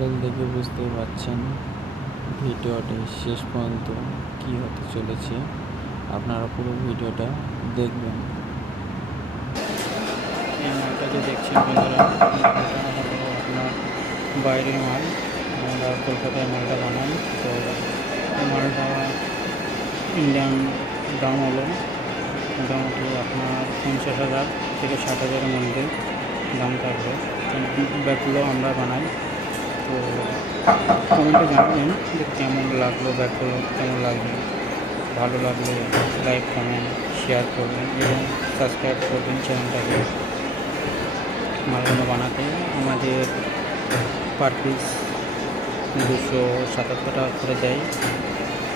Thumbnail দেখে বুঝতেই পারছেন ভিডিওটি শেষ পর্যন্ত কী হতে চলেছে। আপনারা পুরো ভিডিওটা দেখবেন। আপনার বাইরের মাল, আমরা কলকাতায় মালটা বানাই। তো এই মালটা ইন্ডিয়ান দাম হলো মোটামুটি আপনার পঞ্চাশ হাজার থেকে ষাট হাজারের মধ্যে দাম থাকবে। ব্যাগগুলো আমরা বানাই। তো কমেন্টে জানাবেন যে কেমন লাগল ব্যাগগুলো কেমন লাগল। ভালো লাগলে লাইক, কমেন্ট, শেয়ার করবেন এবং সাবস্ক্রাইব করবেন চ্যানেলটাকে। মালগুলো বানাতে আমাদের পার পিস দুশো সাতাত্তর টাকা করে দেয়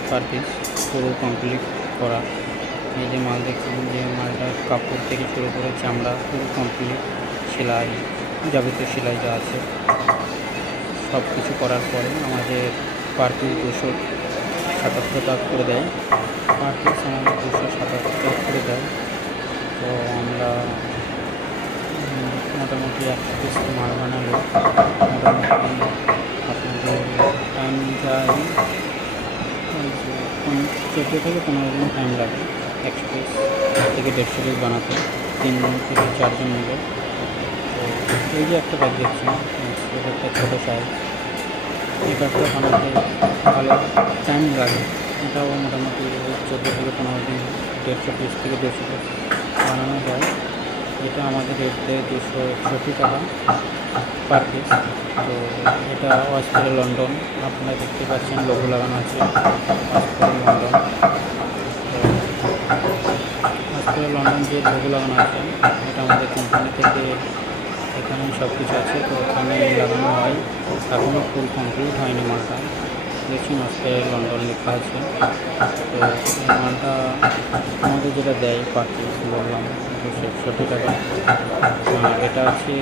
পার পিস পুরো কমপ্লিট করা। এই যে মাল দেখছেন যে মালটা কাপড় থেকে শুরু করে চামড়া পুরো কমপ্লিট, সেলাই, যাবতীয় সেলাই যা আছে। সব কিছু করার পরে আমাদের পার পিস দুশো সাতাত্তর টাকা করে দেয়। পার পিস আমাদের দুশো সাতাত্তর করে দেয়। তো আমরা মোটামুটি একটা পিস মাল বানালে মোটামুটি আপনাদের টাইম যায় চোদ্দ থেকে পনেরো দিন টাইম লাগে একশো পিস থেকে দেড়শো পিস বানাতে। তিন থেকে চারজন মিলে। তো এই যে একটা ব্যাগ দেখছেন এটা একটা ছোটো সাইজ এই ব্যাগটা বানাতে ভালো টাইম লাগে এটাও মোটামুটি চোদ্দ থেকে পনেরো দিন দেড়শো পিস থেকে দেড়শো পিস বানানো যায় এটা আমাদের রেট দেয় দুশো একষট্টি টাকা পার পিস তো এটা ওয়াসপুরে লন্ডন আপনারা দেখতে পাচ্ছেন লোগো লাগানো আছে ওয়াসপুরে লন্ডন ওয়াসপুরে লন্ডন যে লোগো লাগানো আছে এটা আমাদের কোম্পানি থেকে সব কিছু আছে, তো ওখানে লাগানো হয়। এখনও ফুল কমপ্লিট হয়নি মালটা। দেখছি মাসে লন্ডন লেখা আছে। তো মালটা আমাদের যেটা দেয় পার্টি বললাম দুশো একষট্টি টাকা এটা আছে